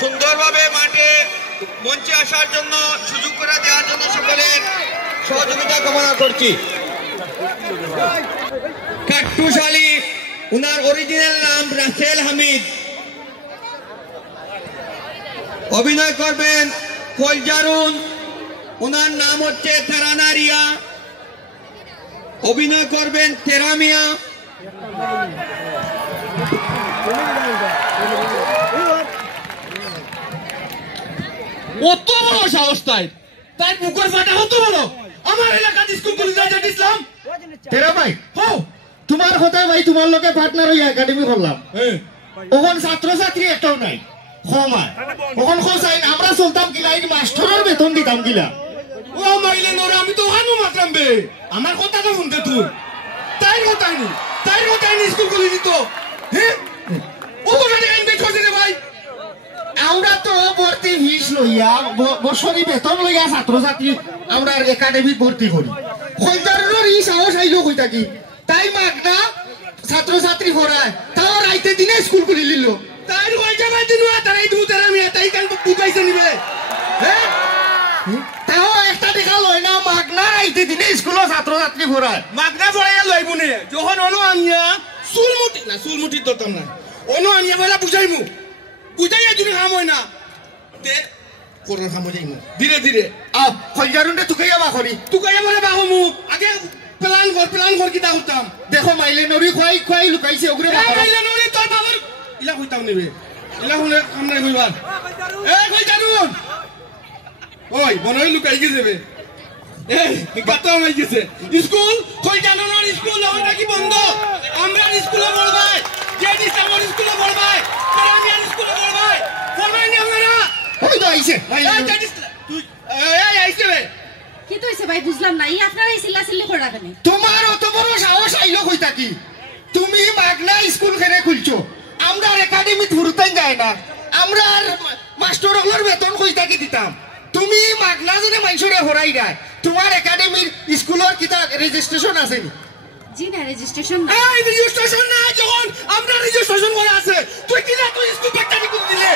সুন্দরভাবে মাঠে মঞ্চে আসার জন্য সুযোগ করে দেওয়ার জন্য সকলের সহযোগিতা কামনা করছি। কাট্টুশালী, উনার অরিজিনাল নাম রাসেল হামিদ। অভিনয় করবেন ফলজারুন, উনার নাম হচ্ছে তারানা রিয়া। অভিনয় করবেন তেরামিয়া। কত বড় সাহস তাই মুখের ফাটা কত বড়। আমার এলাকার স্কুল কলেজ ইসলাম তেরা ভাই তোমার কথায় ভাই তোমার লোকে পার্টনার হইয়া একাডেমি করলাম। ওখান ছাত্রছাত্রী একটাও নাই, কমায় ওখান খোঁজাই আমরা চলতাম কিলা, এই মাস্টারের বেতন দিতাম কিলা। ও মাইলে নোরে আমি তো হানু মাতলাম বে, আমার কথা তো শুনতে তুই তাই কথাই নি স্কুল কলেজ দিত। হ্যাঁ ও কথা ইনভাইট করছে রে ভাই। আমরা তো ভর্তি ফিস লইয়া বছরি বেতন লইয়া ছাত্রছাত্রী আমরা একাডেমি ভর্তি করি। খোঁজারের ই সাহস আইলো কই থাকি তাই মাগনা ছাত্রছাত্রী পড়ায়, তাও রাইতে দিনে স্কুল খুলি নিল। তাই কই যাবে দিনু তারাই দু তারা মিয়া তাই কান বুকাইছে নিবে। হ্যাঁ তাও একটা দেখা লয় না, মাগনা রাইতে দিনে স্কুলে ছাত্রছাত্রী পড়ায়। মাগনা পড়াইয়া লইব নে যখন অনু আনিয়া চুলমুটি ধরতাম না, অনু আনিয়া বলা বুঝাইমু, বুঝাইয়া যদি কাম হয় না তে কোরআন কাম যাইমু ধীরে ধীরে। খোঁজারুনটা তুকাইয়া বাখরি তুকাইয়া বলে বাহমু আগে প্ল্যান কর কিতা হতাম। দেখো মাইলে নরি খুয়াই লুকাইছে ওগুলো মাইলে নরি তোর বাবার ইলা হইতাম নেবে, ইলা হলে কাম নাই কইবার। কই জানুন ওই বনই লুকাই গেছে কথা হয়ে গেছে। স্কুল কই জানুন স্কুল আমার নাকি বন্ধ। আমরা স্কুলে পড়বাই, জেডিস আমার স্কুলে পড়বাই, আমি স্কুলে পড়বাই, পড়বাই নি আমরা। ওই তো আইছে তুই আইছে রে কি তো হইছে ভাই বুঝলাম না, আপনারা এই চিল্লাচিল্লি করে রাখেন। তোমার অত বড় সাহস আইলো কই থাকি? তুমি মাগনা স্কুল খেলে খুলছো, আমরা একাডেমি ঘুরতে যায় না, আমরা মাস্টারগুলোর বেতন কই থাকি দিতাম। তুমি মাগনা জনে মানুষরে হরাই যায়, তোমার একাডেমির স্কুলের কিতা রেজিস্ট্রেশন আছে নি? জি না, রেজিস্ট্রেশন না। এই রেজিস্ট্রেশন না, যখন আমরা রেজিস্ট্রেশন করা আছে তুই কিনা তুই স্কুল ব্যাগটা কোন দিলে?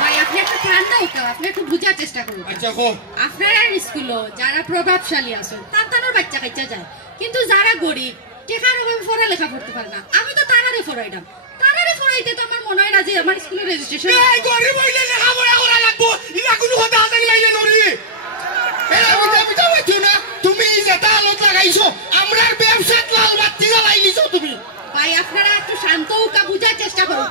ভাই আপনি একটা প্ল্যান দাও তো, আপনি একটু বুঝার চেষ্টা করুন। আচ্ছা কো আপনারা স্কুলে যারা প্রভাবশালী আছে তার বাচ্চা কাচ্চা যায়, কিন্তু যারা গরিব টেকার অভাবে পড়ালেখা করতে পারে না, আমি তো তারারে পড়াইতাম। তারারে পড়াইতে তো আমার মনে হয় না যে আমার স্কুলের রেজিস্ট্রেশন। এই গরিব হইলে লেখাপড়া করা লাগবো, ইলা কোনো কথা আছে নি মাইলে নরি। এরা মিটা হইছো না, তুমি যেটা আলোত লাগাইছো আমরার ব্যবসাত লাল বাতি জ্বালাই নিছো তুমি। ভাই আপনারা একটু শান্ত হোক, বুঝার চেষ্টা করুন।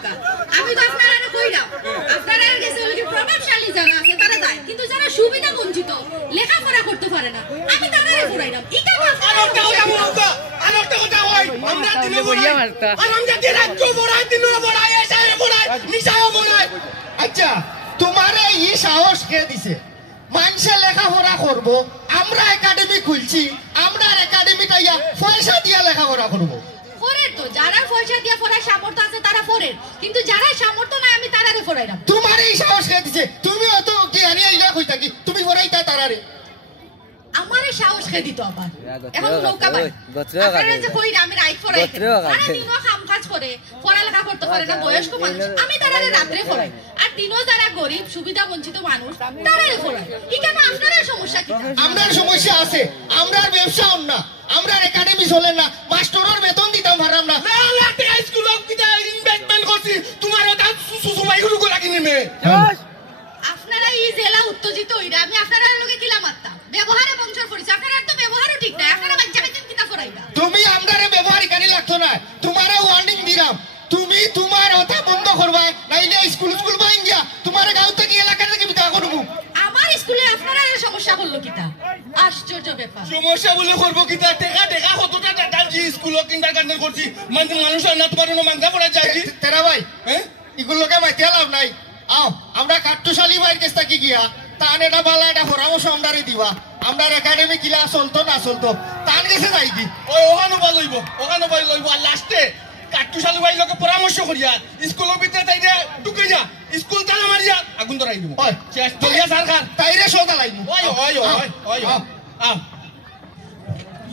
আমি তো আপনারা কইলাম আপনারা কাছে ওই যে প্রভাবশালী যারা আছে তারা যায়, কিন্তু যারা সুবিধা বঞ্চিত লেখাপড়া করতে পারে না আমি তারারে পড়াইলাম। এটা আরেকটা কথা কই আমরা দিনে বড়িয়া মারতা আর আমরা দিনে রাজ্য বড়াই দিনে বড়াই এসারে বড়াই নিশাও বড়াই। আচ্ছা তোমারে এই সাহস কে দিছে? মানুষে লেখাপড়া করব, আমরা একাডেমি খুলছি, আমরা একাডেমিটা ইয়া পয়সা দিয়া লেখাপড়া করব। পড়ে তো যারা পয়সা দিয়ে পড়ার সামর্থ্য আছে তারা পড়ে, কিন্তু যারা সামর্থ্য নাই আমি তারারে পড়াইলাম। তোমার এই সাহস কে দিছে? তুমি অত জ্ঞানী আইলা কই থাকি তুমি পড়াইতা তারারে? আমারে সাহস কে দিত আবার? এখন নৌকা ভাই আপনারা যে কই আমি রাইট পড়াই, আরে দিনও কাম কাজ করে পড়ালেখা করতে পারে না বয়স্ক মানুষ, আমি তারারে রাত্রে পড়াই। আর দিনও যারা গরিব সুবিধা বঞ্চিত মানুষ তারারে পড়াই। কেন আপনার সমস্যা কি? আমরার সমস্যা আছে, আমরার ব্যবসা না, আমরার একাডেমি চলে না, মাস্টারের বেতন দিতাম পারলাম না। না লাগতে স্কুল অফ কিটা ইনভেস্টমেন্ট করছি তোমার ওটা সুসুমাই গুলো আপনারা এই জেলা উত্তেজিত হইরা আমি আপনারা লগে কিলা মারতাম ব্যবহারে বংশের পরিচয় আপনারা তো ব্যবহারও ঠিক না আপনারা বাচ্চা কাচ্চা কিতা করাইবা তুমি আমদারে ব্যবহার এখানে লাগতো না তোমারে ওয়ার্নিং দিলাম তুমি তোমার কথা বন্ধ করবা নাইলে স্কুল বাইন গিয়া তোমার গাঁও থেকে এলাকা থেকে বিদা করবো আমার স্কুলে আপনারা এর সমস্যা করলো কিতা আশ্চর্য ব্যাপার সমস্যা বলে করবো কিতা টেকা কতটা টাকা জি স্কুল কিন্ডারগার্টেন করছি মানুষ না তোমার মাংসা পড়া চাইছি তেরা ভাই হ্যাঁ এগুলোকে মাইতে লাভ নাই আও আমরা কাট্টুশালী ভাইয়ের কাছ থেকে গিয়া তান এটা বালা এটা পরামর্শ আমরারে দিবা আমরা একাডেমি কিলা চলতো না চলতো তান গেছে যাই কি ওখানো ভাই লইব আর লাস্টে কাট্টুশালী ভাই লোকে পরামর্শ করিয়া স্কুলের ভিতরে তাই ঢুকে যা স্কুল তালা মারিয়া আগুন ধরাই দিব ওই চলিয়া সরকার তাইরে সোদা লাইব ওই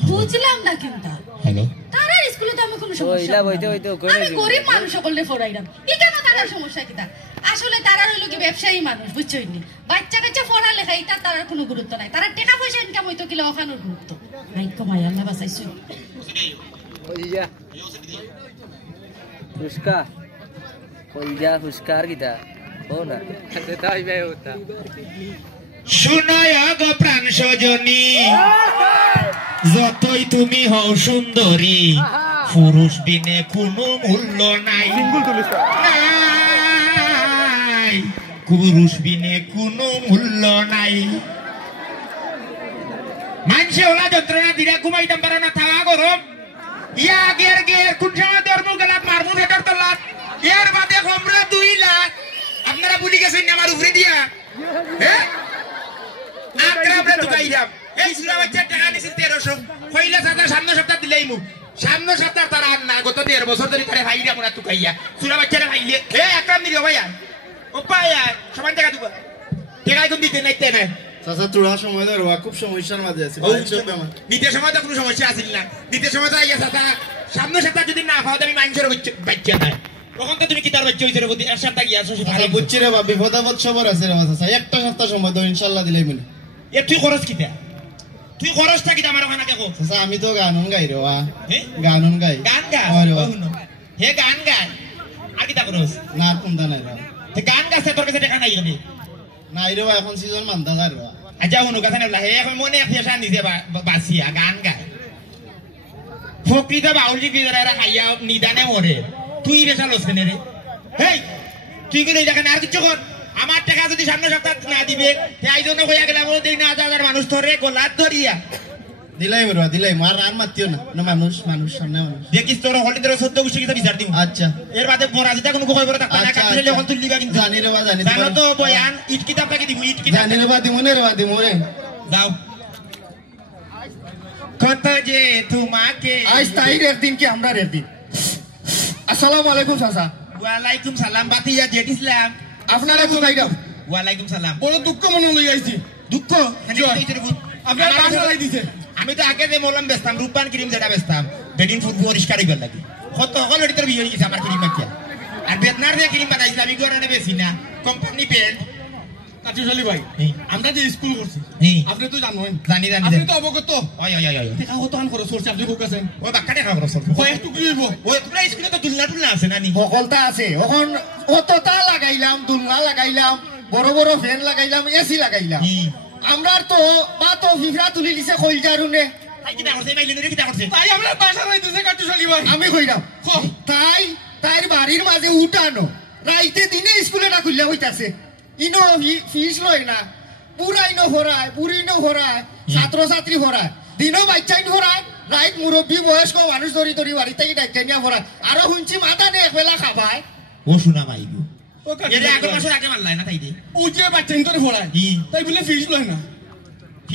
বুঝলাম না কিন্তু হ্যালো তারা স্কুলে তো আমি কোনো সমস্যা আমি গরিব মানুষ সকলে পড়াইলাম কি কেন তার সমস্যা কিতা আসলে তারা হইল কি ব্যবসায়ী মানুষ বুঝছই নি বাচ্চা কাচ্চা পড়া লেখা এটা তার কোনো গুরুত্ব নাই তারা টাকা পয়সা ইনকাম হইতো কিলা ওখানোর গুরুত্ব নাই কমাই আল্লাহ বাঁচাইছো ফুসকা কইজা ফুসকার কিতা ও না তাই ভাই হতা শুনায় গো প্রাণ সজনী যতই তুমি হও সুন্দরী পুরুষ বিনে কোনো মূল্য নাই পুরুষ বিনে কোনো মূল্য নাই মানুষে ওলা যন্ত্রণা দিলে ঘুমাইতাম পারে না থাওয়া গরম ইয়া গের কোন সময় ধর্ম গেলাত মারমু ভেতর তোলাত এর বাদে কমরা 2 লাখ আপনারা ভুলি গেছেন আমার উপরে দিয়া হ্যাঁ আমরা দুকাইলাম এই সুরা বাচ্চা টাকা নিছি 1300 কইলা সাদা সামনে সপ্তাহ দিলাইমু সামনে সপ্তাহ তার আর না গত 1.5 বছর ধরে তারে ভাইরা মোরা তুকাইয়া সুরা বাচ্চারে ভাইলে এ একদম দিও ভাইয়া ও পায়া সমান টাকা দিবা টাকা কোন দিতে নাইতে না চাচা তোরা সময় ধরো খুব সমস্যার মাঝে আছে নিতে সময় তো কোনো সমস্যা আসিল না নিতে সময় তো আইয়া সাদা সামনে সপ্তাহ যদি না পাও আমি মানুষের বাচ্চা না তখন তো তুমি কি তার বাচ্চা হইছে রে বুদ্ধি এক সপ্তাহ গিয়া আসো ভালো বুঝছি রে বাবা বিপদাপদ সবার আছে রে চাচা একটা সপ্তাহ সময় তো ইনশাআল্লাহ দিলাই মনে এ তুই খরচ কিটা তুই খরচটা কিটা আমার ওখানে দেখো চাচা আমি তো গানুন গাই রে ওয়া হ্যাঁ গানুন গাই গান গা হে গান গায় আর কিটা খরচ না কোনটা নাই রে তে গান গাছে তোর কাছে টাকা নাই গনি নাই রে এখন সিজন মানতা যায় রে আচ্ছা হুনো কথা না হে এখন মনে ফেশা নিজে বাসিয়া গান গায় ফকরিতা বাউলি কি যারা খাইয়া নিদানে মরে তুই বেশা লসনে রে হেই তুই কি এই জায়গা আর কিছু কর আমার টাকা যদি সামনে সপ্তাহ না দিবে তাই জন্য কইয়া গেলাম ও দেই না হাজার মানুষ ধরে গোলাত ধরিয়া দিলাই বড় দিলাই মার আর মাতিও না না মানুষ সামনে মানুষ দেখিস তোর হলি তোর 14 বছর কিটা বিচার দিব আচ্ছা এর বাদে পরাজিতা কোনো কই বড় টাকা না কাটলে যখন তুই লিবা কিন্তু জানি রে বা জানি জানো তো বয়ান ইট কিতাব থেকে দিব ইট কিতাব জানি রে বা দিমনে রে বা দিমনে যাও কত যে তোমাকে আজ তাইর একদিন কি আমরা একদিন আসসালামু আলাইকুম চাচা ওয়ালাইকুম সালাম বাতিয়া জেট ইসলাম আপনারা কোথায় যাও ওয়ালাইকুম সালাম বড় দুঃখ মনে লই আইছি দুঃখ আপনার বাসা লাই দিছে আমি তো আগে যে মলম বেচতাম রূপবান ক্রিম যেটা বেচতাম বেডিং ফুড পরিষ্কার হইবার লাগে কত সকল এডিটর বিয়ে হয়ে গেছে আমার ক্রিম মাখিয়া আর বেতনার যে ক্রিম বানাইছিলাম আমি গড়ানে বেশি না কোম্পানি পেন্ট কাটুশালী ভাই আমরা যে স্কুল করছি আপনি তো জানেন জানি আপনি তো অবগত ওই ওই ওই টাকা কত আন খরচ করছে আপনি কোক আছেন ওই বাক্কা টাকা খরচ কয়েকটু কি হইব ওই তোমরা স্কুলে তো তুলনা আছে নানি সকলটা আছে এখন অতটা লাগাইলাম দুলনা লাগাইলাম বড় বড় ফ্যান লাগাইলাম এসি লাগাইলাম আমরা তো বা তো ফিফরা তুলি দিছে কইজারুনে তাই কি না করছে মাইলিনে কি না করছে তাই আমরা বাসা লাই দিছে কাটুশালী ভাই আমি কইরাম তাই তাইর বাড়ির মাঝে উঠানো রাইতে দিনে স্কুলে না খুললে হইতাছে ইনো ফিস লয় না পুরাইনো ভরায় পুরিনো ভরায় ছাত্র ছাত্রী ভরায় দিনও বাচ্চাইন ভরায় রাইত মুরব্বী বয়স্ক মানুষ ধরি ধরি বাড়িতে ডাক্তার নিয়ে ভরায় আরো শুনছি মাথা নিয়ে একবেলা খাবায় ও শোনা মাইবো এটা আগের মাসের আগে মারলাই না তাই দে ও যে বাচ্চাইন ধরে ভরায় তাই বলে ফিস লয় না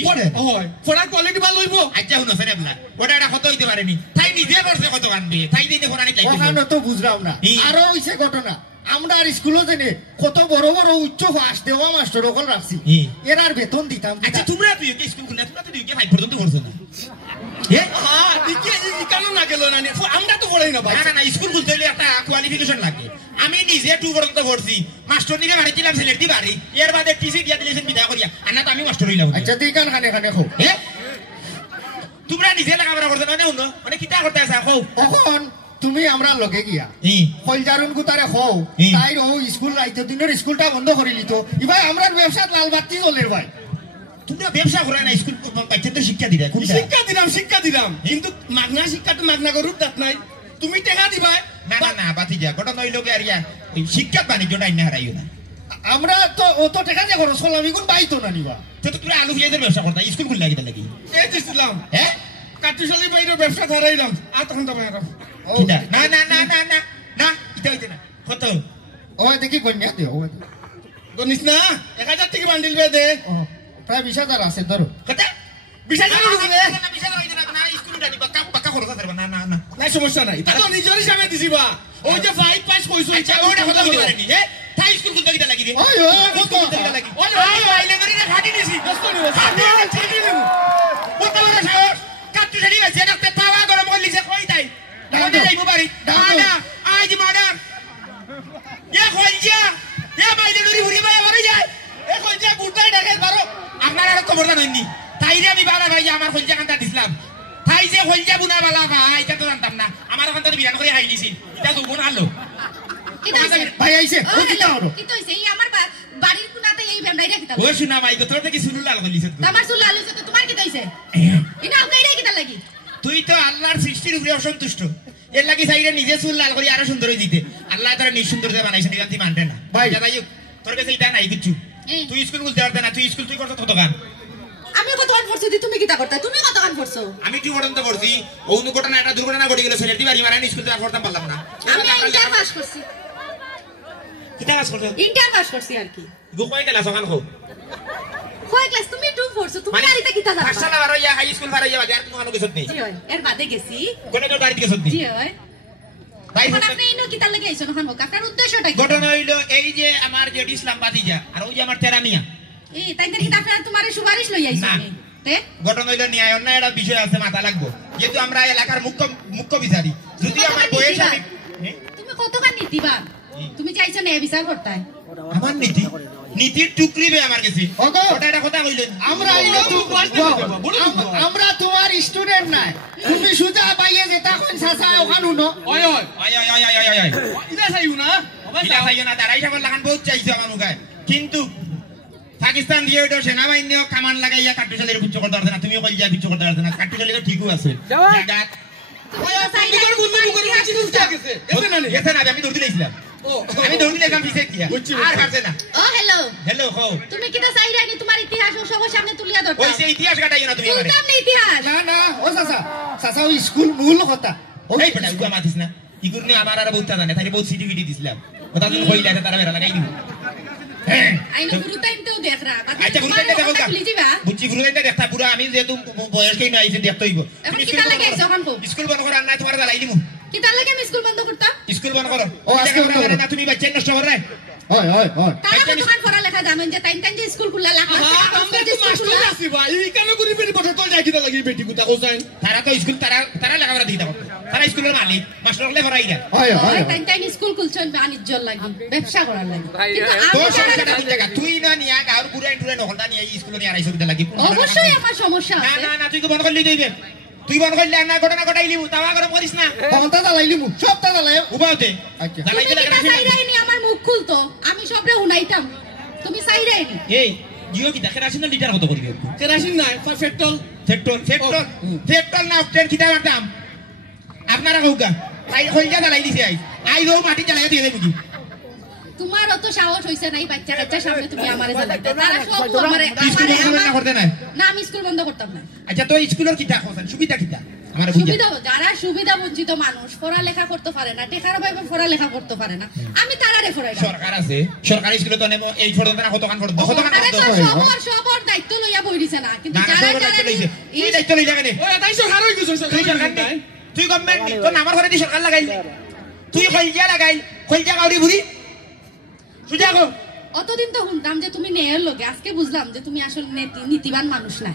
পড়ে হয় পড়ার কোয়ালিটি ভালো হইব আচ্ছা শুনো ফেরে বলা ওটা এটা কত হইতে পারেনি তাই নিজে করছে কত আনবে তাই দিনে কোরআনে চাইছে ওখানে তো বুঝলাম না আরো হইছে ঘটনা আমরা আর স্কুলও জেনে কত বড় বড় উচ্চ ফাঁস দেওয়া মাস্টার ওখানে রাখছি এর আর বেতন দিতাম আচ্ছা তোমরা তুই কি স্কুল খুলে তোমরা তো তুই কি 5 পর্যন্ত পড়ছো না হ্যাঁ কেন না গেল না আমরা তো পড়াই না ভাই না স্কুল খুলতে হলে একটা কোয়ালিফিকেশন লাগে আমি নিজে 2 পর্যন্ত পড়ছি মাস্টার নিয়ে বাড়ি ছিলাম সিলেট দি বাড়ি এর বাদে টিসি দিয়া দিলেছেন বিদা করিয়া আর না তো আমি মাস্টার হইলাম আচ্ছা তুই কান খানে খানে খো তোমরা নিজে লেখাপড়া করছো না মানে কিতা করতে আসা কও তখন তুমি আমরা লগে গিয়া ই কলজারুন গুতারে হও ই। তাই ও স্কুল রাইতে দিনের স্কুলটা বন্ধ করে লিত এবার আমরা ব্যবসা লাল বাতি চলের ভাই তোমরা ব্যবসা করে না স্কুল বাচ্চাদের শিক্ষা দিরা কোনটা শিক্ষা দিলাম কিন্তু মাগনা শিক্ষাটো মাগনা করুক তাত নাই তুমি টেকা দিবা না না না বাতি যা গোটা নইলো গে আর ইয়া ওই শিক্ষা বাণিজ্যটা আইনা হারাইও না আমরা তো অত টাকা দিয়ে খরচ করলাম এগুন বাইতো না নিবা তো তোমরা আলু পেঁয়াজের ব্যবসা করতা স্কুল খুললা কিটা লাগি এই দিছিলাম হ্যাঁ কাটিশালি বাইরে ব্যবসা ধরাইলাম আর তখন তো বাইরে কিটা না না না না না না এটা হইতে না কত ও দেখি কন্যা দে ও গনিস না 1000 টাকা বান্ডিল বে দে প্রায় 20,000 আছে ধরো কত বিশাল না টাকা দিবে না বিশাল হইতে না না স্কুল উঠানি বাক্কা বাক্কা খরচ আছে না না না নাই সমস্যা নাই তা তো নিজের হিসাবে দিছিবা ওই যে 5 পাস কইছো আচ্ছা ওটা কথা বলতে পারেনি হ্যাঁ তাই স্কুল খুলতে কিটা লাগি রে ওই ওই স্কুল খুলতে কিটা লাগি ওই ওই আইলে ধরে না খাটি নিছি দস্ত নিব ছাড়ি নিব কত বড় সাহস কাটু ছাড়ি গেছে ডাক্তার তাওয়া গরম করে লিছে কই তাই দাঁড়া যাইবো বাড়ি দাঁড়া আজ মার্ডার এ খঞ্জা এ বাইরে লুরি ভুরি ভাই আবার যায় এ কই যে গুটাই ডাকে বারো আপনার আর খবরটা নইনি তাইরে আমি বাড়া ভাই আমার খঞ্জা কান্তা দিছিলাম তাই যে খঞ্জা বুনা বালা ভাই এটা তো জানতাম না আমার কান্তা বিরান করে হাই দিছি এটা তো গুণ আলো কিতা হইছে ভাই আইছে ও কিটা হলো কিতা হইছে এই আমার বাড়ির কোনাতে এই ভেমড়াইরা কিতা ও শোনা ভাই তোর থেকে শুনুল লাল গলিছে আমার চুল আলু তো তোমার কিতা হইছে ইনা আপনাইরা কিতা লাগি তুই তো আল্লাহর সৃষ্টির উপরে অসন্তুষ্ট এর লাগি চাইরে নিজে চুল লাল করে আরো সুন্দর হয়ে দিতে আল্লাহ তোরা নিঃসুন্দর দিয়ে বানাইছে নিগান তুই মানতে না ভাই। জানাই তোর কাছে এটা নাই কিচ্ছু তুই স্কুল বুঝতে পারতে না তুই স্কুল তুই করতে কত গান আমি কতক্ষণ পড়ছি তুমি কিতা করতে তুমি কতক্ষণ পড়ছো আমি কি ঘটনা করছি অন্য ঘটনা একটা দুর্ঘটনা ঘটে গেল ছেলেটি বাড়ি মারানি স্কুল থেকে আর পড়তাম পারলাম না আমি ইন্টার পাস করছি কিতা কাজ করতে ইন্টার পাস করছি আর কি গোপাই গেলা সকাল খো কয় ক্লাস তুমি 2 পড়ছো তুমি মানে বাড়িতে কিতা জানো পাঠশালা বারো ইয়া হাই স্কুল বারো ইয়া বাজার কোনো কিছু নেই জি হয় এর বাদে গেছি কোনে তো বাড়ি থেকে সত্যি জি হয় ভাই এখন আপনি ইনো কিতা লাগি আইছো নখান হোক আপনার উদ্দেশ্যটা কি ঘটনা হইলো এই যে আমার যে ইসলাম বাতিজা আর ওই যে আমার তেরামিয়া এই তাইদের কিতা আপনার তোমার সুপারিশ লই আইছো না। নি তে ঘটনা হইলো ন্যায় অন্যায় একটা বিষয় আছে মাথা লাগবো যেহেতু আমরা এলাকার মুখ্য বিচারি যদি আমার বয়স আমি তুমি কতক্ষণ নীতিবান তুমি চাইছো না বিচার করতে আমার নীতির টুকরি বে আমার কাছে ওগো। ওটা একটা কথা কইলেন আমরা আইলো আমরা তোমার স্টুডেন্ট নাই তুমি সুজা পাইয়ে যে তখন সাসা ওখানে উনো ওই ওই আয় আয় আয় আয় আয় আয় ইদা চাইও না ইলা খাইও না দাঁড়াই থাকার লাগান বহুত চাইছে আমার মুখায় কিন্তু পাকিস্তান দিয়ে ওইটা সেনাবাহিনী কামান লাগাইয়া কাটুশালের কুচ্ছ করতে পারছে না তুমিও কই যা কুচ্ছ করতে পারছে না কাটুশালের ঠিকও আছে জায়গা তুমি তো চাইলে মুখের বুদ্ধি মুখের কাছে উঠে গেছে গেছে না নি গেছে না আমি দৌড় দিয়েছিলাম ও আমি দৌড় দিয়েছিলাম পিছে দিয়া আর হারছে না ও হ্যালো হ্যালো হো তুমি কিতা চাইরানি তোমার ইতিহাস ও সবার সামনে তুলিয়া ধরতা ওই যে ইতিহাস কাটাইও না তুমি আমারে তুলতাম না ইতিহাস না না ও সাসা সাসা ওই স্কুল মূল কথা এই বেটা উগা মাতিস না ইগুর নে আমার আর বহুত জানে তাই বহুত সিটি ভিডি দিছিলাম ওটা তুমি কইলা তারা বেরা লাগাই দিব হ্যাঁ আইনো গুরু টাইমতেও দেখরা আচ্ছা গুরুদেব দেখো কা তুলি দিবা বুঝছি গুরুদেব দেখা পুরো আমি যেহেতু বয়স কেই নাই যে দেখতে হইব এখন কিতা লাগে এখন কো স্কুল বন্ধ করে আন্না তোমার জ্বালাই দিমু কিতা লাগে আমি স্কুল বন্ধ করতাম স্কুল বন্ধ করো ও, আজকে বন্ধ করো। না তুমি বাচ্চা নষ্ট করে হয় হয় হয় তারা কতক্ষণ পড়া লেখা জানেন যে টাইম টাইম যে স্কুল খুললা লাখ লাখ টাকা খরচ করে যে স্কুল খুললা আসি ভাই এই কেন করি বেটি বছর তো যাই কিটা লাগি বেটি গুতা কোসাইন তারা তো স্কুল তারা লেখাপড়া দিতে হবে তারা স্কুলের মালিক মাস্টার হলে ভরাই দেয় হয় হয় টাইম টাইম স্কুল খুলছেন বাণিজ্য লাগি ব্যবসা করার লাগি কিন্তু তোর আমি সমস্যাটা কোন জায়গা তুই না নিয়া গাঁর বুড়াই টুড়াই নহলটা নিয়ে স্কুলে নিয়ে আড়াইশো বিদ্যা লাগি অবশ্যই আমার সমস্যা না আছে না না তুই তো বন্ধ করলি দিবে তুই বন্ধ করলি না ঘটনা ঘটাইলি তাওয়া গরম করিস না ক্ষমতা জ্বালাইলি মু সবটা জ্বালাই উবাওতে আচ্ছা। জ্বালাই তুমি দিলে কিতা চাইরাইনি আমার মুখ খুলতো আমি সবরে উনাইতাম তুমি চাইরাইনি এই জিও কি দেখে রাখছেন লিটার কত করিবে কেরাসিন নাই পেট্রোল পেট্রোল না অক্টেন কিটা দাম আপনারা কৌকা তাই হইয়া জ্বালাই দিছে আই রো মাটি জ্বালাই দিয়ে দেবো কি তোমার অত সাহস হইছে নাই বাচ্চা কাচ্চা সামনে তুমি আমারে জ্বালাইতে তারা সব আমারে স্কুল বন্ধ না করতে না না আমি স্কুল বন্ধ করতাম না আচ্ছা তো স্কুলের কিটা খোঁজেন সুবিধা কিটা আমার বুঝা সুবিধা যারা সুবিধা বঞ্চিত মানুষ পড়ালেখা করতে পারে না টেকার ভাবে পড়ালেখা করতে পারে না আমি তারারে পড়াই সরকার আছে সরকারি স্কুলে তো নেব এই ফটো না কত কান ফটো কত কান আরে তো সবর দায়িত্ব লইয়া বই দিছে না কিন্তু না যারা সরকার যারা দায়িত্ব লইছে তুই দায়িত্ব লইলা কেন ওই তাই সরকার হই গেছে তুই সরকার নেই তুই গভর্নমেন্ট নি তোর নামার ঘরে দি সরকার লাগাই তুই কইজা লাগাই কইজা গাউরি ভুরি সুজা গো অতদিন তো শুনতাম যে তুমি নেয়ের লগে আজকে বুঝলাম যে তুমি আসলে নীতিবান মানুষ না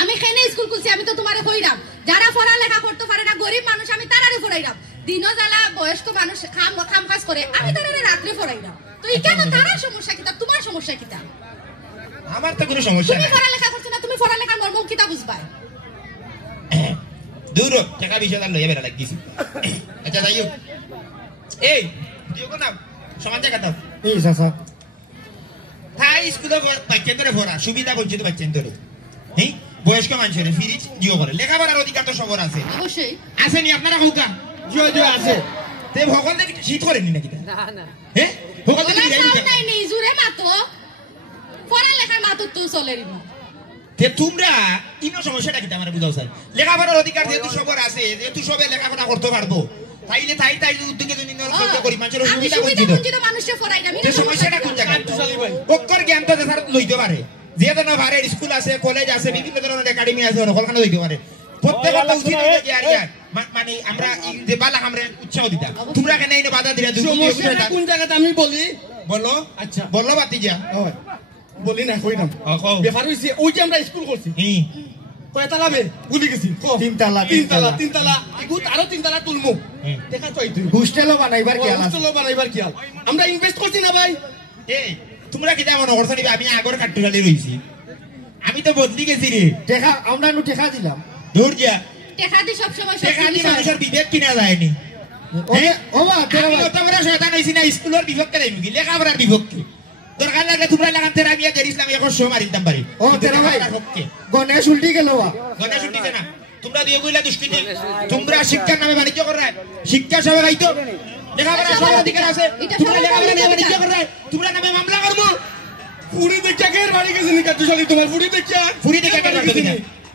আমি খেনে স্কুল খুলছি আমি তো তোমারে কইরাম যারা পড়ালেখা করতে পারে না গরিব মানুষ আমি তারারে পড়াইরাম দিনও জ্বালা বয়স্ক মানুষ খাম কাজ করে আমি তারারে রাত্রে পড়াইরাম তো এই কেন তারার সমস্যা কিতা তোমার সমস্যা কিতা আমার তো কোনো সমস্যা তুমি নাই পড়ালেখা করছো না তুমি পড়ালেখার মর্ম কিতা বুঝবা দূর টাকা 20,000 লইয়া বেড়া লাগিস আচ্ছা যাইও এই দিও না সমান জায়গা দাও এই চাচা তাই স্কুলে বাচ্চা ধরে ভরা সুবিধা বঞ্চিত বাচ্চা ধরে হ্যাঁ বয়স্ক মানুষের ফিরিজ জিও করে লেখাপড়ার অধিকার তো সবার আছে অবশ্যই আসেনি আপনারা হুকা জিও জিও আছে তে ভগবান দেখি শীত করেনি নাকি হ্যাঁ ভগবান দেখি নাই নেই জুরে মাতো পড়ালেখার মাতো তো চলেরি না তে তোমরা ইনো সমস্যাটা কি আমার বুঝাও স্যার লেখাপড়ার অধিকার যেহেতু সবার আছে যেহেতু সবে লেখাপড়া করতে পারবো তাইলে তাই উদ্যোগে যদি করি মানুষের সুবিধা বঞ্চিত মানুষের পড়াই না তে সমস্যাটা কোন জায়গায় অক্ষর জ্ঞান তো স্যার লইতে পারে যে ধরনের ভারের স্কুল আছে কলেজ আছে বিভিন্ন ধরনের একাডেমি আছে ওখানে লইতে পারে প্রত্যেকটা উচিত যে আর মানে আমরা যে বালা আমরা উৎসাহ দিতা তোমরা কেন এই বাধা দিলা সমস্যাটা কোন জায়গাতে আমি বলি বলো আচ্ছা বলো বাতিজা বলি না কই না ব্যাপার হইছে ওই যে আমরা স্কুল করছি কয়তালা বে ভুলি গেছি তিনতলা এগুত আরো তিনতলা তুলমু দেখা তো আইতো হোস্টেলও বানাইবার কি আলা হোস্টেলও বানাইবার কি আমরা ইনভেস্ট করছি না ভাই এই তোমরা কি জানো করছ নিবে আমি আগর কাটুরালি রইছি আমি তো বদলি গেছি রে দেখা আমরা নু টেকা দিলাম দূর যা টেকা দি সব সময় টেকা দি মানুষের বিবেক কিনা যায়নি ও বা তেরা আমি তো বড় শয়তান হইছি না স্কুলের বিপক্ষে যাইবি কি লেখাপড়ার বিপক্ষে দরকার লাগলে তোমরা লাগান তেরা আমি যে ইসলাম এখন শো মারিতাম পারি ও তেরা ভাই গণেশ উল্টি গেল গণেশ উল্টিছে না তোমরা দিয়ে কইলা দুষ্কৃতি তোমরা শিক্ষার নামে বাণিজ্য করে শিক্ষা সবাই গাইতো লেখাপড়া সবার অধিকার আছে তোমরা লেখাপড়া নিয়ে বাণিজ্য করে তোমরা নামে মামলা করবো ফুড়ি দেখিয়া কে বাড়ি গেছে নি কাটুশালি তোমার ফুড়ি দেখিয়া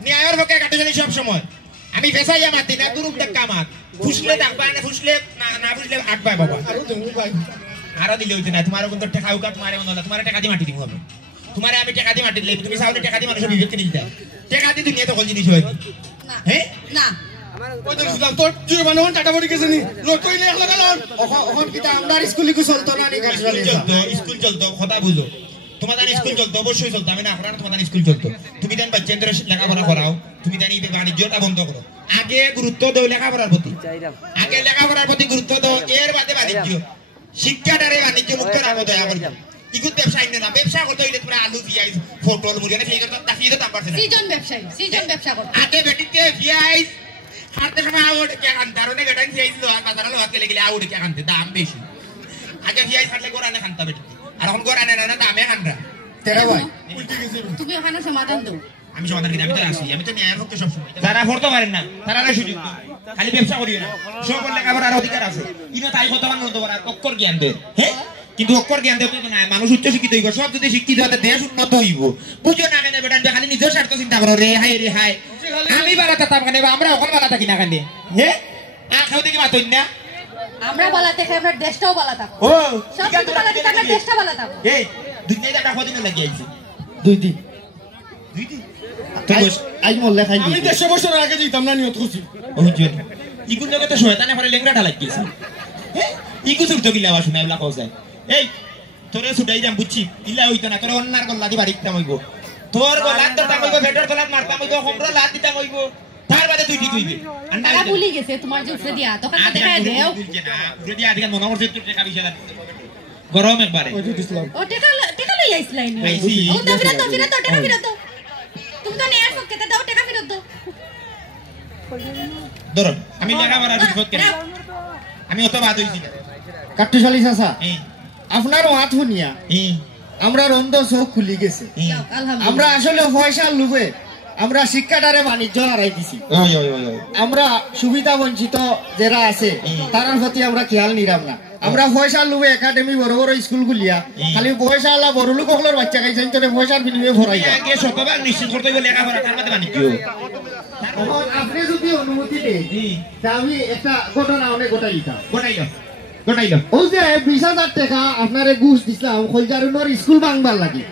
ন্যায়ের পক্ষে কাটুশালি সব সময় আমি ফেসাইয়া মাতি না গ্রুপ দেখা মাত ফুসলে ডাকবা না ফুসলে না ফুসলে আটবা বাবা আরো তুমি ভাই আরো দিলে হইতে না তোমার কিন্তু টাকা উকা তোমার মন হলো তোমার টাকা দিয়ে মাটি দিব হবে তোমার আমি টাকা দিয়ে মাটি দিলে তুমি সাউনে টাকা দিয়ে মানুষের বিবেককে দিতে টাকা দিয়ে দুনিয়া তো কোন জিনিস হয় না হ্যাঁ না ওই দেখছিলাম তোর জিও বানাবো টাটা পড়ে গেছে নি লোক কইলে এক লাগালাম ওখান কিটা আমরা স্কুলে কি চলতো না নি কাটুশালি স্কুল চলতো কথা বুঝো তোমাদের স্কুল চলতো অবশ্যই চলতো আমি না করার তোমাদের স্কুল চলতো তুমি দেন বাচ্চাদের লেখাপড়া করাও তুমি দেন এই বাণিজ্যটা বন্ধ করো আগে গুরুত্ব দাও লেখাপড়ার প্রতি আগে লেখাপড়ার প্রতি গুরুত্ব দাও এর বাদে বাণিজ্য শিক্ষাটারে বাণিজ্য মুক্ত রাখো দয়া করে ইগুত ব্যবসা আইন না ব্যবসা করতে হইলে তোমরা আলু পিয়াজ পটল মুরগি না ফিগার তো দাফিয়ে দাম পারছ না সিজন ব্যবসা করতে আগে বেটিতে পিয়াজ হাতে সময় আউট কে খান দারুনে বেটান পিয়াজ লো আর বাজারে লো হাতে গেলে আউট কে খানতে দাম বেশি আগে পিয়াজ খাটলে গোরানে খানতা বেটি আর এখন গোরানে না দামে খানরা তেরা ভাই তুমি ওখানে সমাধান দাও আমি সমাধান করি আমি তো আসি আমি তো ন্যায়ের পক্ষে সব সময় যারা পড়তে পারেন না তারা সুযোগ খালি ব্যবসা করিও না সব লেখাপড়ার অধিকার আছে ইনো তাই কথা বলতে পারে অক্ষর জ্ঞান দেয় হ্যাঁ কিন্তু অক্ষর জ্ঞান দেয় তো না মানুষ উচ্চ শিক্ষিত হইব সব যদি শিক্ষিত হতে দেশ উন্নত হইব বুঝো না কেন বেটা খালি নিজের স্বার্থ চিন্তা করো রে হাই আমি বালা থাকতাম কেন আমরা ওখানে বালা থাকি না কেন হ্যাঁ আর খাও দেখি মাতই না আমরা বালা থেকে আমরা দেশটাও বালা থাকবো ও সব কিছু বালা থেকে আমরা দেশটা বালা থাকবো এই দুনিয়াতে একটা কদিন লাগি আইছে 2 দিন তো আই মোল্লে খাই আমি 100 বছর আগে যেতাম না নিয়ত করছি ওজন ইগুন জগতে তো শয়তানে পরে লেংড়াটা লাগিয়েছে হ্যাঁ ইগু ছুটতো গিলা আবার শুনে এবলা কওয়া যায় এই তোরে ছুটাই যাম বুঝছি ইলা হইতো না তোর অন্যার গল্লা দি বাড়িতে হইব তোর গলাত ধরতাম হইব ভেটর গলাত মারতাম হইব হোমরা লাত দিতাম হইব তার বাদে তুই ঠিক হইবে তারা ভুলি গেছে তোমার যে উঠে দিয়া তখন তো দেখা দেও উঠে দিয়া আদিকে মনে করছে তোর টাকা 20,000 গরম একবারে ও টাকা লই আইছলাই না ও ফিরত টাকা ফিরত তুমি তো নেয়ার পক্ষে দাও টাকা ফিরত দাও ধরো আমি লেখাপড়ার বিপদ কেন আমি অত বাদ হইছি কাটুশালি চাচা আপনার হাত শুনিয়া আমরা রন্ধ চোখ খুলি গেছে আমরা আসলে পয়সা লুবে আমরা শিক্ষাটারে বাণিজ্য হারাই দিছি আমরা সুবিধা বঞ্চিত যারা আছে তার প্রতি আমরা খেয়াল নিলাম না আমরা পয়সা লুবে একাডেমি বড় বড় স্কুল খুলিয়া খালি পয়সা আলা বড় লোক সকলের বাচ্চা খাইছেন তোরে পয়সার বিনিময়ে ভরাই আগে শতভাগ নিশ্চিত করতে হইবে লেখাপড়া তার মধ্যে বাণিজ্য আপনি যদি অনুমতি দেন আমি একটা ঘটনা অনেক ঘটাইতাম গোটাইলো ও যে 20,000 টাকা আপনারে ঘুষ দিছিলাম খলজারুনোর স্কুল বাংবার লাগি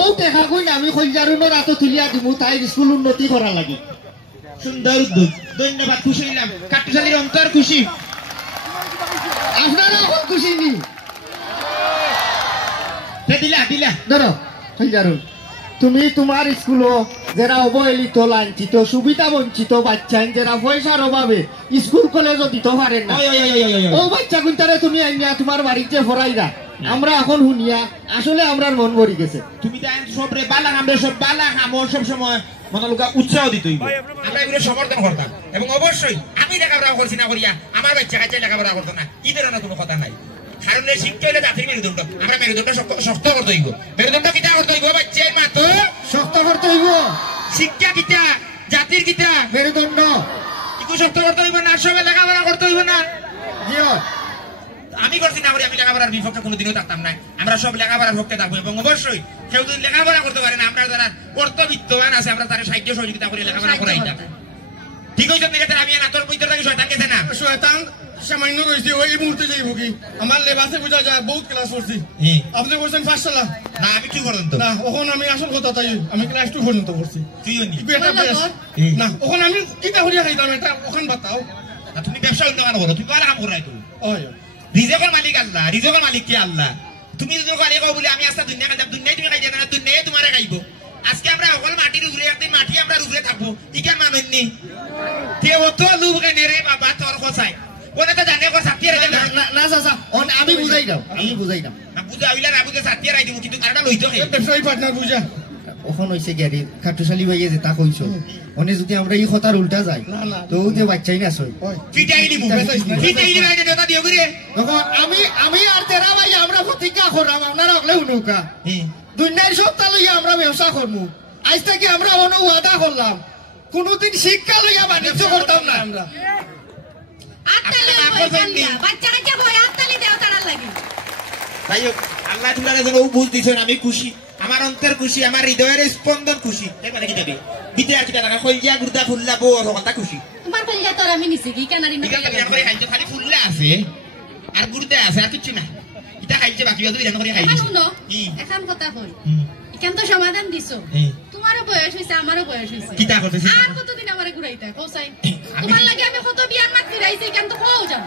ও টাকা কই আমি খলজারুনোর হাতে তুলিয়া দিমু তাই স্কুল উন্নতি করা লাগি সুন্দর উদ্যোগ ধন্যবাদ খুশি হইলাম কাটুশালীর অন্তর খুশি আপনারা খুশি নি দিলা ধরো খলজারুন তুমি তোমার স্কুল যারা অবহেলিত লাঞ্ছিত সুবিধা বঞ্চিত বাচ্চা যারা পয়সার অভাবে স্কুল কলেজও দিতে পারেন না ও বাচ্চা কুন্তারে তুমি আইনিয়া তোমার বাড়িতে ফরাইরা আমরা এখন শুনিয়া আসলে আমরা মন ভরি গেছে তুমি সব রে বালা আমরা সব বালা খামো সব সময় মনোলোকা উৎসাহ দিতে হইব আমরা এগুলো সমর্থন করতাম এবং অবশ্যই আমি লেখাপড়া করছি না করিয়া আমার বাচ্চা কাচ্চা লেখাপড়া করতো না এই ধরনের কোনো কথা নাই কারণ শিক্ষা হলে জাতির মেরুদণ্ড আমরা মেরুদণ্ড শক্ত করতে হইব মেরুদণ্ড কিতা করতে হইব বাচ্চার মাত্র শক্ত করতে হইব শিক্ষা কিতা জাতির কিতা মেরুদণ্ড ইকু শক্ত করতে হইব না সবে লেখাপড়া করতে হইব না জিও আমি করছি না করি আমি লেখাপড়ার বিপক্ষে কোনোদিনও থাকতাম না আমরা সব লেখাপড়ার পক্ষে থাকবো এবং অবশ্যই কেউ যদি লেখাপড়া করতে পারে না আমরা যারা অর্থবিত্তবান আছে আমরা তারা সাহায্য সহযোগিতা করে লেখাপড়া করাইতাম ঠিক হয়েছে আপনি আমি নাতর ভিতর থেকে শয়তান গেছে না শয়তান সামান্য রয়েছে ওই মুহূর্তে যাইব কি আমার লেবাসে বোঝা যায় বহুত ক্লাস করছি আপনি করছেন ফার্স্ট সালা না আমি কি করলাম তো না ওখানে আমি আসল কথা তাই আমি ক্লাস 2 পর্যন্ত করছি তুইও নি না ওখানে আমি কিতা করিয়া খাইতাম এটা ওখানে বাতাও তুমি ব্যবসা উন্নয়ন করো তুমি কারা কাম করাই তো ওই রিজেকের মালিক আল্লাহ রিজেকের মালিক কি আল্লাহ তুমি যদি কারে কও বলে আমি আস্তা দুনিয়া খাইতাম দুনিয়ায় তুমি খাইতে না দুনিয়ায় তোমারে খাইবো আজকে আমরা সকল মাটির উপরে একদিন মাটি আমরা উপরে থাকবো ইকার মানেননি তে অত লুব কেনে রে বাবা তোর কোসাই ওনে তো জানে কো সাথী রে না না চাচা আমি বুঝাই দাও না বুঝা হইলা না বুঝা সাথী রাই দিব কিন্তু কারণটা লইতো কে ব্যবসায়ী পার্টনার বুঝা ওখান হইছে গাড়ি খাটুশালী ভাইয়ে যেটা কইছো অনে যদি আমরা এই কথার উল্টা যাই তো যে বাচ্চাই না সই ফিটাইলি ভাই দেতা দিও করে দেখো আমি আর তেরা ভাই আমরা প্রতিজ্ঞা করলাম আপনারা হলে উনুকা দুনিয়ার সত্তা লইয়া আমরা ব্যবসা করবো আজ থেকে আমরা অন্য ওয়াদা করলাম কোনদিন শিক্ষা লইয়া বাণিজ্য করতাম না আমরা বাচ্চা কাচ্চা বই আত্তালি দেও তাড়া লাগে ভাই আল্লাহ তোমার যেন বুঝ দিছেন আমি খুশি আমার অন্তর খুশি আমার হৃদয়ের স্পন্দন খুশি মানে কি দেবে ভিতরে আর কি টাকা কইয়া গুরদা ফুললা বউ কথা খুশি তোমার কইয়া তোর আমি নিছি কি কানারি না খালি ফুললা আছে আর গুরদা আছে আর কিছু না এটা খাইছে বাকি দুই রান করে খাইছে শুনো এখন কথা কই ইখান তো সমাধান দিছো তোমারও বয়স হইছে আমারও বয়স হইছে কিটা করতেছিস আর কতদিন আমারে ঘুরাইতা কোসাই তোমার লাগি আমি কত বিয়ার মাত ফিরাইছি ইখান তো কোও যাব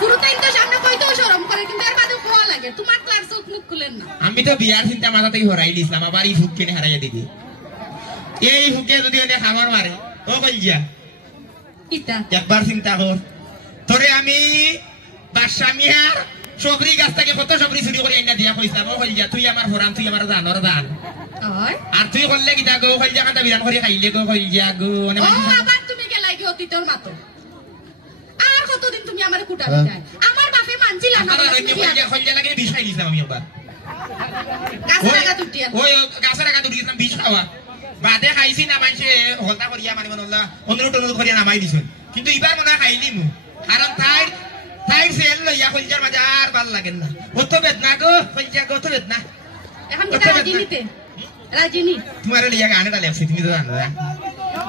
পুরোটাই তো সামনে কইতেও শরম করে কিন্তু এর মাঝে কোয়া লাগে তোমার ক্লাস চোখ মুখ খুলেন না আমি তো বিয়ার চিন্তা মাথাতেই হরাই দিছিলাম আবার এই ফুক কিনে হারাইয়া দিবি এই ফুকে যদি ওনে খাবার মারে ও কইয়া কিটা একবার চিন্তা কর তোরে আমি বাদশা মিয়ার সবরি গাছ থেকে কত সবরি চুরি করে আইনা দিয়া কইছিলাম ও কইয়া তুই আমার হরাম তুই আমার জানর দান আর তুই করলে কিটা গো কইয়া কাটা বিরান করে খাইলে গো কইয়া গো ও আবার তুমি গেলাই গো অতীতর মাতো আর কতদিন তুমি আমারে কুটাবি তাই আমার বাপে মানছিল না কইয়া লাগে বিষ খাই দিছিলাম আমি একবার গাছের আগা তুটিয়া ওই গাছের আগা তুটিছিলাম বিষ খাওয়া বাদে খাইছি না মাইছে হলতা করিয়া মানে মনল্লা অনুরোধ করিয়া নামাই দিছেন কিন্তু এবার মনে খাইলি মু কারণ তাই সেল লইয়া কইয়ার মাঝে আর ভাল লাগেন না কত বেদনা গো কইয়া কত বেদনা এখন কি রাজনীতিতে রাজনী তোমার লিয়া গানটা লেখছি তুমি তো জানো না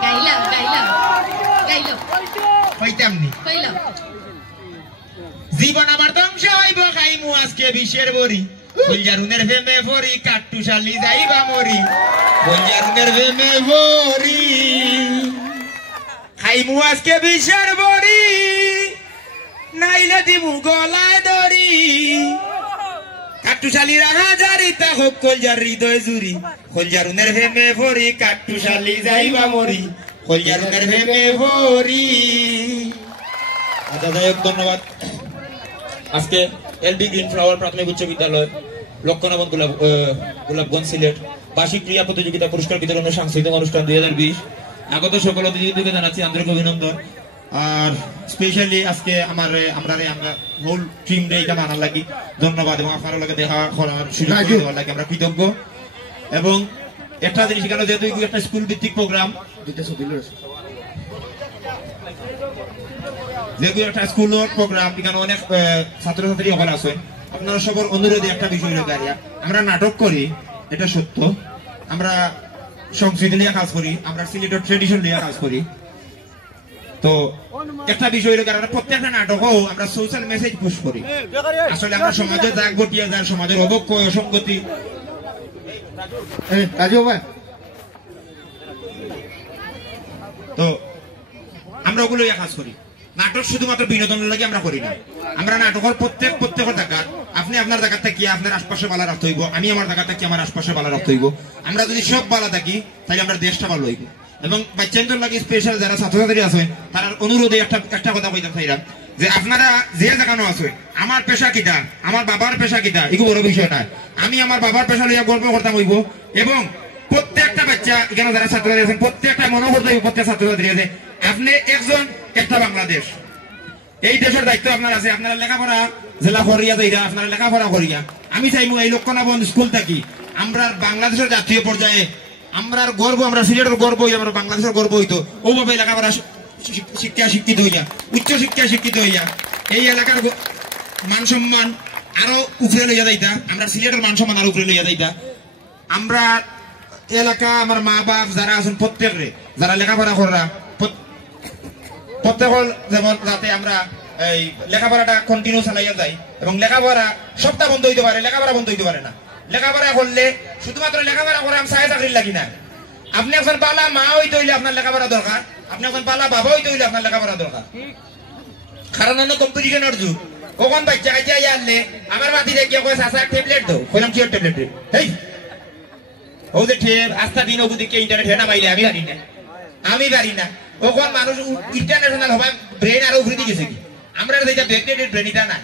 গাইলাম কইতাম নি কইলাম জীবন আমার ধ্বংস হইব খাইমু আজকে বিষের বড়ি বলজারুনের প্রেমে ভরি কাট্টুশালি যাইবা মরি বলজারুনের প্রেমে ভরি খাইমু আজকে বিষের বড়ি নাইলে দিমু গলায় দড়ি কাট্টুশালি রাহাজারিতা হোক কলজার হৃদয় জুরি কলজারুনের প্রেমে ভরি কাট্টুশালি যাইবা মরি কলজারুনের প্রেমে ভরি আচ্ছা যাই হোক ধন্যবাদ আজকে এলবি গ্রিন ফ্লাওয়ার প্রাথমিক উচ্চ বিদ্যালয় লক্ষণাবন গোলাপগঞ্জ সিলেট বার্ষিক ক্রীড়া প্রতিযোগিতা পুরস্কার বিতরণের সাংস্কৃতিক অনুষ্ঠান 2020 আগত সকল অতিথিদেরকে জানাচ্ছি আন্তরিক অভিনন্দন আর স্পেশালি আজকে আমরা হোল টিম রে এটা মানার লাগি ধন্যবাদ এবং আপনার লগে দেখা করার সুযোগ করে দেওয়ার লাগি আমরা কৃতজ্ঞ এবং একটা জিনিস এখানে যেহেতু একটা স্কুল ভিত্তিক প্রোগ্রাম যেহেতু একটা স্কুলের প্রোগ্রাম এখানে অনেক ছাত্রছাত্রী সকল আছে আপনারা সবার অনুরোধে একটা বিষয় রয়েছে আমরা নাটক করি এটা সত্য আমরা সংস্কৃতি নিয়ে কাজ করি আমরা সিলেটের ট্রেডিশন নিয়ে কাজ করি তো একটা বিষয় রয়েছে আমরা প্রত্যেকটা নাটকও আমরা সোশ্যাল মেসেজ পুশ করি আসলে আমরা সমাজে দাগ ঘটিয়ে যায় সমাজের অবক্ষয় অসঙ্গতি তো আমরা ওগুলো কাজ করি নাটক শুধুমাত্র বিনোদনের লাগে আমরা করি না আমরা নাটকের প্রত্যেকের জায়গা আপনি আপনার জায়গা থেকে আপনার আশপাশে বালা রাখতে হইব আমি আমার জায়গা থেকে আমার আশপাশে বালা রাখতে হইব আমরা যদি সব বালা থাকি তাহলে আমরা দেশটা ভালো হইব এবং বাচ্চাদের লাগে স্পেশাল যারা ছাত্রছাত্রী আছেন তার অনুরোধে একটা কথা কইতাম চাইলাম যে আপনারা যে জায়গানো আছে আমার পেশা কিটা আমার বাবার পেশা কিটা এগুলো বড় বিষয় না আমি আমার বাবার পেশা লইয়া গর্ব করতাম হইব এবং প্রত্যেকটা বাচ্চা বাচ্চা এখানে যারা ছাত্রছাত্রী আছেন প্রত্যেকটা মনোভূত প্রত্যেক ছাত্রছাত্রী আছে আপনি একজন একটা বাংলাদেশ এই দেশের দায়িত্ব আপনার আছে আপনারা লেখাপড়া জেলা করিয়া যাইরা আপনারা লেখাপড়া করিয়া আমি চাইবো এই লক্ষণাবন্ধ স্কুল থাকি আমরা বাংলাদেশের জাতীয় পর্যায়ে আমরা গর্ব আমরা সিলেটের গর্ব হই আমরা বাংলাদেশের গর্ব হইতো ওভাবে লেখাপড়া শিক্ষা শিক্ষিত হইয়া উচ্চ শিক্ষা শিক্ষিত হইয়া এই এলাকার মান সম্মান আরো উপরে লইয়া যাইতা আমরা সিলেটের মান সম্মান আরো উপরে লইয়া যাইতা আমরা এলাকা আমার মা বাপ যারা আছেন প্রত্যেকরে যারা লেখাপড়া করা প্রত্যেক যেমন যাতে আমরা এই লেখাপড়াটা কন্টিনিউ চালাইয়া যাই এবং লেখাপড়া সবটা বন্ধ হইতে পারে লেখাপড়া বন্ধ হইতে পারে না লেখাপড়া করলে শুধুমাত্র লেখাপড়া করে আমি চাই চাকরি লাগি না আপনি একজন পালা মা হইতে হইলে আপনার লেখাপড়া দরকার আপনি একজন পালা বাবা হইতে হইলে আপনার লেখাপড়া দরকার কারণ কম্পিটিশনের যুগ কখন বাচ্চা কাছে আনলে আমার বাতি রেখে কয় চাষা ট্যাবলেট দো কইলাম কি ট্যাবলেট হেই ও যে ঠেব আস্থা দিন ওদিকে ইন্টারনেট হেনা পাইলে আমি পারি না ওখন মানুষ ইন্টারন্যাশনাল হবা ব্রেন আরো উপরে গেছে কি আমরা যেটা ব্যাকডেটেড ব্রেন এটা না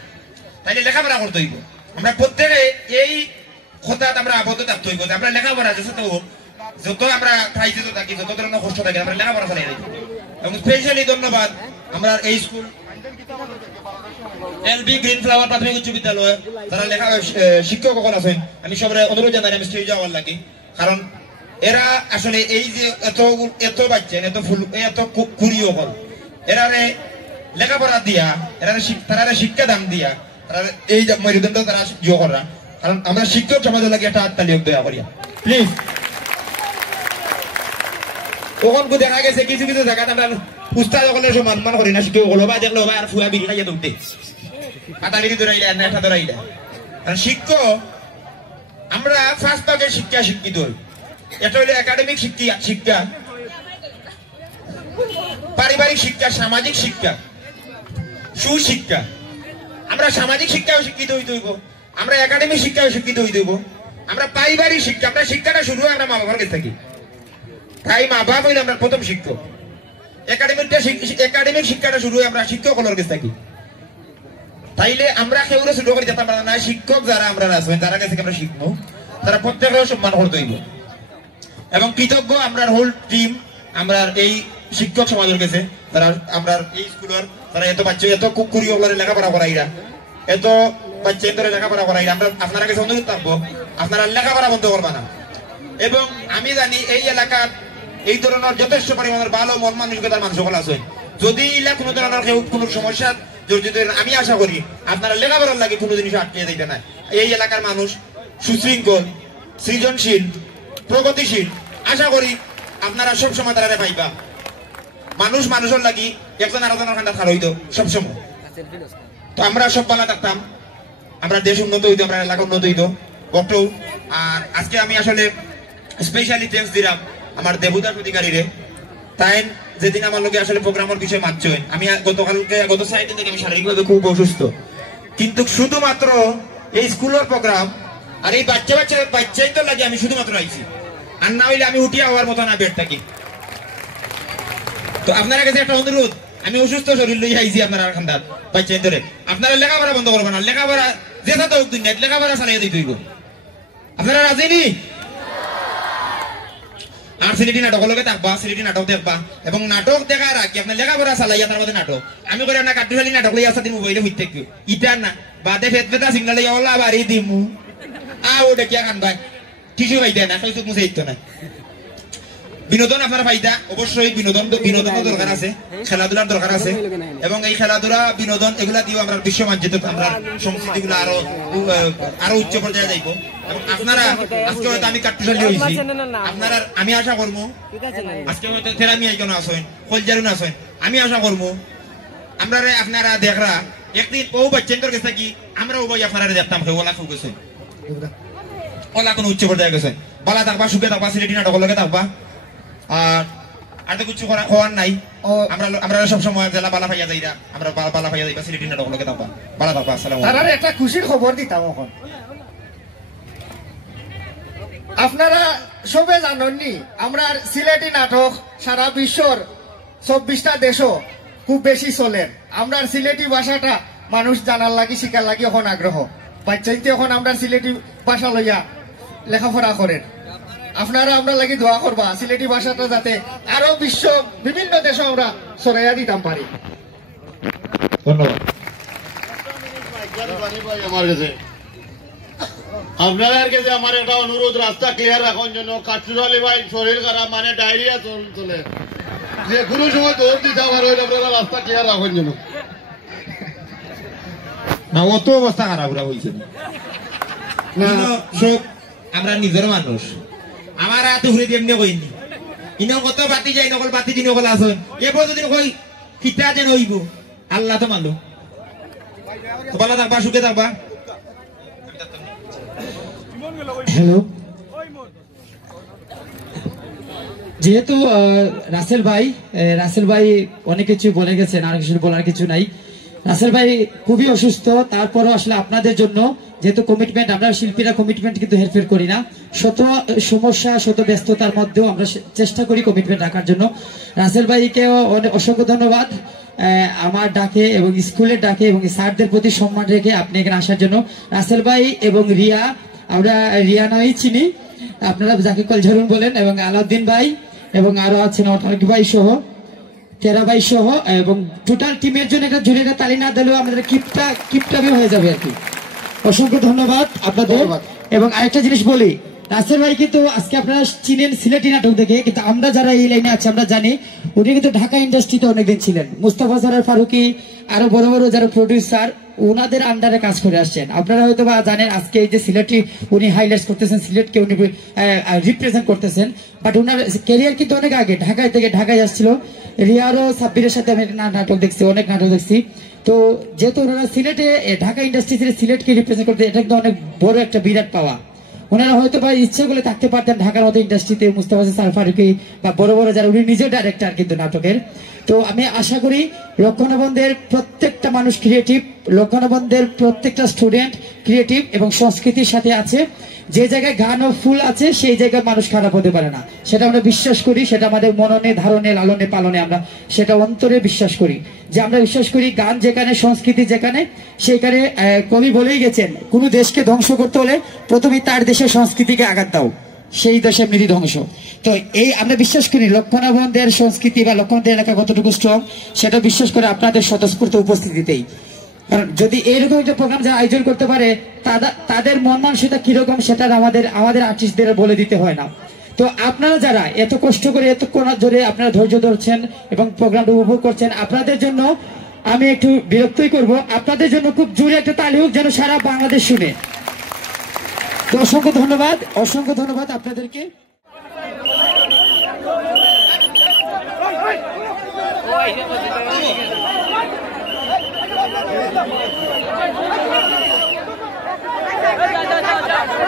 তাইলে লেখাপড়া করতে হইব আমরা প্রত্যেকে এই কথা আমরা আবদ্ধ থাকতে হইব আমরা লেখাপড়া যত আমরা ট্রাইতে থাকি যত ধরনের কষ্ট থাকে আমরা লেখাপড়া চালাই রাখি এবং স্পেশালি ধন্যবাদ আমরা এই স্কুল এলবি গ্রিন ফ্লাওয়ার প্রাথমিক উচ্চ বিদ্যালয় যারা লেখা শিক্ষক সকল আছেন আমি সবাই অনুরোধ জানাই আমি স্টেজে যাওয়ার লাগে কারণ এরা আসলে এই যে এত বাচ্চেন এত ফুল এত কুড়িও হল এরারে লেখাপড়া দিয়া তারা শিক্ষা দাম দিয়া এই মেরুদণ্ড তারা যোগ করা কারণ আমরা শিক্ষক সমাজের লাগে একটা হাততালি দয়া করিয়া প্লিজ তখন দেখা গেছে কিছু কিছু জায়গাতে আমরা উস্তাদ সকলের সম্মান করি না শিক্ষক হলো বা দেখলো বা আর ফুয়া বিড়ি খাইয়া দৌড়তে পাতা বিড়ি ধরাইলে আর নেটা ধরাইলে কারণ শিক্ষক আমরা ফার্স্ট ভাগে শিক্ষা শিক্ষিত হই এটা হইলো একাডেমিক শিক্ষা পারিবারিক শিক্ষা সামাজিক শিক্ষা সুশিক্ষা আমরা সামাজিক শিক্ষাও শিক্ষিত হইতে হইব আমরা একাডেমিক শিক্ষাও শিক্ষিত হইতে হইব আমরা পারিবারিক শিক্ষা আমরা শিক্ষাটা শুরু হয় আমরা মা বাবার কাছ থেকে তাই মা বাপ হইলে আমরা প্রথম শিক্ষক একাডেমিক শিক্ষাটা শুরু হয় আমরা শিক্ষকগুলোর কাছ থেকে তাইলে আমরা কেউ ছোট করে যেতে পারবো না শিক্ষক যারা আমরা আছেন তারা কাছে আমরা শিখবো তারা প্রত্যেকেও সম্মান করতে হইব এবং কৃতজ্ঞ আমরা হোল টিম আমরা এই শিক্ষক সমাজের কাছে তারা আমরা এই স্কুলের তারা এত বাচ্চা এত কুকুরি ওগুলো লেখাপড়া করাইরা এত বাচ্চা ধরে লেখাপড়া করাইরা আমরা আপনারা কাছে অনুরোধ থাকবো আপনারা লেখাপড়া বন্ধ করবা না এবং আমি জানি এই এলাকার এই ধরনের যথেষ্ট পরিমাণের ভালো মন মানসিকতার মানুষ সকল আছে যদি এলা কোনো ধরনের কেউ কোনো সমস্যা জড়িত আমি আশা করি আপনারা লেখাপড়ার লাগে কোনো জিনিস আটকে দিতে না এই এলাকার মানুষ সুশৃঙ্খল সৃজনশীল প্রগতিশীল আশা করি আপনারা সবসময় তারা পাইবা মানুষ মানুষের লাগি একজন আরেকজনের খান্ডা খার হইতো সবসময় তো আমরা সব পালা থাকতাম আমরা দেশ উন্নত হইতো আমরা এলাকা উন্নত হইতো বক্তব্য আর আজকে আমি আসলে স্পেশালি থ্যাঙ্কস দিলাম আমার দেবদাস অধিকারীরে তাই যেদিন আমার লোকে আসলে প্রোগ্রামের বিষয়ে মানছেন আমি গত 6 দিন থেকে আমি শারীরিকভাবে খুব অসুস্থ কিন্তু শুধুমাত্র এই স্কুলের প্রোগ্রাম আর এই বাচ্চাই তো লাগে আমি শুধুমাত্র আইছি আর না হইলে আমি উঠিয়া হওয়ার মতো না বেড থাকি তো আপনারা কাছে একটা অনুরোধ আমি অসুস্থ শরীর লইয়া আইছি আপনারা খান্দার বাচ্চাই ধরে আপনারা লেখাপড়া বন্ধ করবেন না লেখাপড়া যেটা তো দুনিয়া লেখাপড়া চালিয়ে দিতে হইব আপনারা রাজি নি আর সিলেটি নাটক লগে থাকবা সিলেটি নাটক দেখবা এবং নাটক দেখার আগে আপনার লেখাপড়া চালাইয়া তার মধ্যে নাটক আমি করে না কাটুশালী নাটক লইয়া সাথে মোবাইলে হইতে কি ইটা না বাদে ফেতফেতা সিগনালে ওলা বাড়ি দিমু আও দেখিয়া কান ভাই কিছু পাইতে না কইছো মুছে ইতো না বিনোদন আপনারা পাইতা অবশ্যই বিনোদনের দরকার আছে খেলাধুলার দরকার আছে এবং এই খেলাধুলা বিনোদন এগুলা দিয়েও আমরা বিশ্ব মানচিত্র আমরা সংস্কৃতিগুলো আরো উচ্চ পর্যায়ে যাইব এবং আপনারা আজকে হয়তো আমি কাটুশালী হইছি আপনারা আমি আশা করবো আজকে হয়তো থেরামি আইকন আছেন কলজারুন আছেন আমি আশা করবো আমরা আপনারা দেখরা একদিন ও বাচ্চাদের কাছে কি আমরা ও ভাই আপনারা দেখতাম ওলা খুব গেছেন ওলা কোন উচ্চ পর্যায়ে গেছেন বালা থাকবা সুখে থাকবা সিলেটি নাটক লগে থাকবা আর তো কিছু হওয়ার নাই আমরা সব সময় জেলা বালা পাইয়া যাইরা আমরা বালা পাইয়া যাইবা সিলেটি নাটক লগে থাকবা বালা থাকবা আসসালামু আলাইকুম তারা একটা খুশির খবর দিতাম এখন আপনারা সবে জানেননি আমরা সিলেটি নাটক সারা বিশ্বর 24টা দেশও খুব বেশি চলেন আমরা সিলেটি ভাষাটা মানুষ জানার লাগি শিকার লাগি এখন আগ্রহ বাচ্চাইতে এখন আমরা সিলেটি ভাষা লইয়া লেখাপড়া করেন আপনারা আমরা লাগি দোয়া করবা সিলেটি ভাষাটা যাতে আরো বিশ্ব বিভিন্ন দেশে আমরা ছড়াইয়া দিতাম পারি। ধন্যবাদ। আমার কাছে আপনাদের কাছে আমার একটা অনুরোধ, রাস্তা ক্লিয়ার রাখার জন্য। কাঠুরালি ভাই শরীর খারাপ, মানে ডায়রিয়া চলে, যে কোনো সময় দৌড় দিতে পারে, আপনারা রাস্তা ক্লিয়ার রাখার জন্য। না অত অবস্থা খারাপ হয়েছে না, সব আমরা নিজের মানুষ। আমার হাত ঘুরে দিয়ে এমনি কইনি ইন কত বাতি যাই নকল বাতি দিন নকল আসন এবার যদি কই খিতা যেন হইব আল্লাহ তো মানো। ভালো থাকবা, সুখে থাকবা। হ্যালো, যেহেতু রাসেল ভাই অনেক কিছু বলে গেছেন, আর কিছু বলার কিছু নাই। রাসেল ভাই খুবই অসুস্থ, তারপরও আসলে আপনাদের জন্য যেহেতু কমিটমেন্ট, আমরা শিল্পীরা কমিটমেন্ট কিন্তু হেরফের করি না, শত সমস্যা শত ব্যস্ততার মধ্যেও আমরা চেষ্টা করি কমিটমেন্ট রাখার জন্য। রাসেল ভাইকেও অসংখ্য ধন্যবাদ আমার ডাকে এবং স্কুলের ডাকে এবং স্যারদের প্রতি সম্মান রেখে আপনি এখানে আসার জন্য। রাসেল ভাই এবং রিয়া, আমরা রিয়া নয় চিনি, আপনারা যাকে কলঝরুন বলেন, এবং আলাউদ্দিন ভাই এবং আরো আছেন অটার্ক ভাই সহ, তেরা ভাই সহ, এবং টোটাল টিমের জন্য একটা জুড়ে তালি না দিলেও আমাদের কিপটাবে হয়ে যাবে আর কি। অসংখ্য ধন্যবাদ আপনাদের। এবং আরেকটা জিনিস বলি, রাসেল ভাই কিন্তু আজকে আপনারা চিনেন সিলেটি নাটক দেখে, কিন্তু আমরা যারা এই লাইনে আছি আমরা জানি উনি কিন্তু ঢাকা ইন্ডাস্ট্রিতে অনেকদিন ছিলেন। মুস্তাফা স্যার, ফারুকি, আরো বড় বড় যারা প্রডিউসার ওনাদের আন্ডারে কাজ করে আসছেন। আপনারা হয়তো বা জানেন আজকে এই যে সিলেটি উনি হাইলাইট করতেছেন, সিলেটকে উনি রিপ্রেজেন্ট করতেছেন, বাট ওনার ক্যারিয়ার কিন্তু অনেক আগে ঢাকায় থেকে ঢাকায় আসছিল। রিয়ারও সাব্বিরের সাথে আমি নাটক দেখছি, অনেক নাটক দেখছি। তো যেহেতু ওনারা সিলেটে ঢাকা ইন্ডাস্ট্রি সিলেটকে রিপ্রেজেন্ট করতে, এটা কিন্তু অনেক বড় একটা বিরাট পাওয়া। ওনারা হয়তো বা ইচ্ছে করলে থাকতে পারতেন ঢাকার মতো ইন্ডাস্ট্রিতে, মুস্তাফা স্যার, ফারুকি বা বড় বড় যারা, উনি নিজে ডাইরেক্টর কিন্তু নাটকের। তো আমি আশা করি লক্ষণবন্ধের প্রত্যেকটা মানুষ ক্রিয়েটিভ, লক্ষণবন্ধের প্রত্যেকটা স্টুডেন্ট ক্রিয়েটিভ এবং সংস্কৃতির সাথে আছে। যে জায়গায় গান ও ফুল আছে সেই জায়গায় মানুষ খারাপ হতে পারে না, সেটা আমরা বিশ্বাস করি। সেটা আমাদের মননে, ধারণে, লালনে, পালনে আমরা সেটা অন্তরে বিশ্বাস করি, যে আমরা বিশ্বাস করি গান যেখানে, সংস্কৃতি যেখানে, সেখানে কবি বলেই গেছেন, কোন দেশকে ধ্বংস করতে হলে প্রথমে তার দেশের সংস্কৃতিকে আঘাত দাও, সেই দেশে এমনি ধ্বংস। তো এই আমরা বিশ্বাস করি লক্ষণবন্ধের সংস্কৃতি বা লক্ষণবন্ধের এলাকা কতটুকু স্ট্রং, সেটা বিশ্বাস করে আপনাদের স্বতঃস্ফূর্ত উপস্থিতিতেই। কারণ যদি এরকম একটা প্রোগ্রাম যারা আয়োজন করতে পারে, তাদের মন মানসিকতা কিরকম সেটা আমাদের আর্টিস্টদের বলে দিতে হয় না। তো আপনারা যারা এত কষ্ট করে এতক্ষণ ধরে আপনারা ধৈর্য ধরছেন এবং প্রোগ্রামটা উপভোগ করছেন, আপনাদের জন্য আমি একটু বিরক্তই করব, আপনাদের জন্য খুব জোরে একটা তালি হোক যেন সারা বাংলাদেশ শুনে। তো অসংখ্য ধন্যবাদ আপনাদেরকে। যা